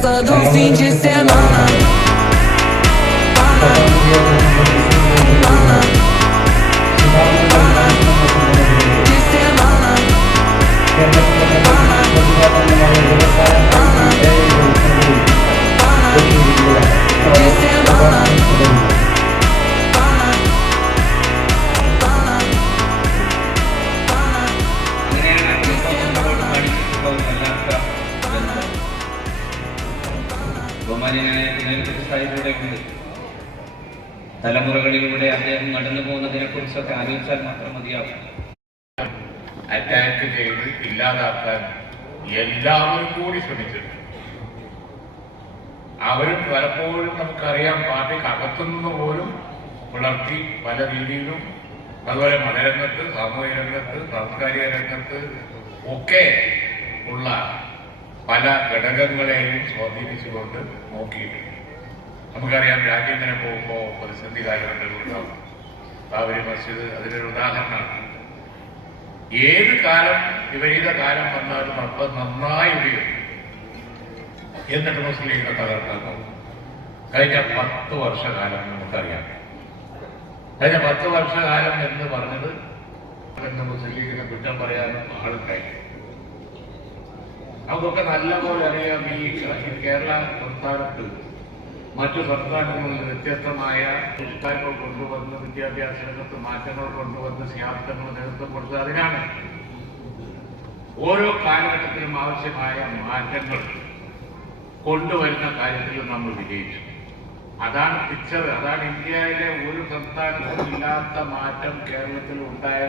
festa do fim de semana. തലമുറകളിലൂടെ അദ്ദേഹം നടന്നു പോകുന്നതിനെ കുറിച്ചൊക്കെ ആലോചിച്ചാൽ മാത്രം മതിയാവും. അറ്റാക്ക് ചെയ്ത് ഇല്ലാതാക്കാൻ എല്ലാവരും കൂടി ശ്രമിച്ചിട്ടുണ്ട്. അവരും പലപ്പോഴും നമുക്കറിയാം പാർട്ടിക്കകത്തുനിന്ന് പോലും പുലർത്തി പല രീതിയിലും, അതുപോലെ മതരംഗത്ത്, സാമൂഹിക രംഗത്ത്, സാംസ്കാരിക രംഗത്ത് ഒക്കെ ഉള്ള പല ഘടകങ്ങളെയും സ്വാധീനിച്ചുകൊണ്ട് നോക്കിയിട്ടുണ്ട്. നമുക്കറിയാം, രാജ്യം തന്നെ പോകുമ്പോൾ പ്രതിസന്ധി കാലഘട്ടങ്ങളുണ്ടാവും. ബാബരി മസ്ജിദ് അതിനൊരു ഉദാഹരണമാണ്. ഏത് കാലം, വിപരീത കാലം വന്നാലും അപ്പം നന്നായി ഉപയോഗിക്കും. എന്നിട്ട് മുസ്ലിം ലീഗിനെ തകർക്കാൻ പോകും. കഴിഞ്ഞ 10 വർഷകാലം നമുക്കറിയാം. കഴിഞ്ഞ 10 വർഷകാലം എന്ന് പറഞ്ഞത് മുസ്ലിം ലീഗിനെ കുറ്റം പറയാനും ആളുണ്ടായി. നമുക്കൊക്കെ നല്ലപോലെ അറിയാം, ഈ കേരള സംസ്ഥാനത്ത് മറ്റു സംസ്ഥാനങ്ങളിൽ വ്യത്യസ്തമായ പരിഷ്കാരങ്ങൾ കൊണ്ടുവന്ന്, വിദ്യാഭ്യാസ രംഗത്ത് മാറ്റങ്ങൾ കൊണ്ടുവന്ന്, ശാസ്ത്രങ്ങൾ നേതൃത്വം കൊടുത്തത് അതിനാണ്. ഓരോ കാലഘട്ടത്തിലും ആവശ്യമായ മാറ്റങ്ങൾ കൊണ്ടുവരുന്ന കാര്യത്തിൽ നമ്മൾ വിജയിച്ചു. അതാണ് പിക്ചർ. അതാണ് ഇന്ത്യയിലെ ഒരു സംസ്ഥാനത്തും ഇല്ലാത്ത മാറ്റം കേരളത്തിൽ ഉണ്ടായത്.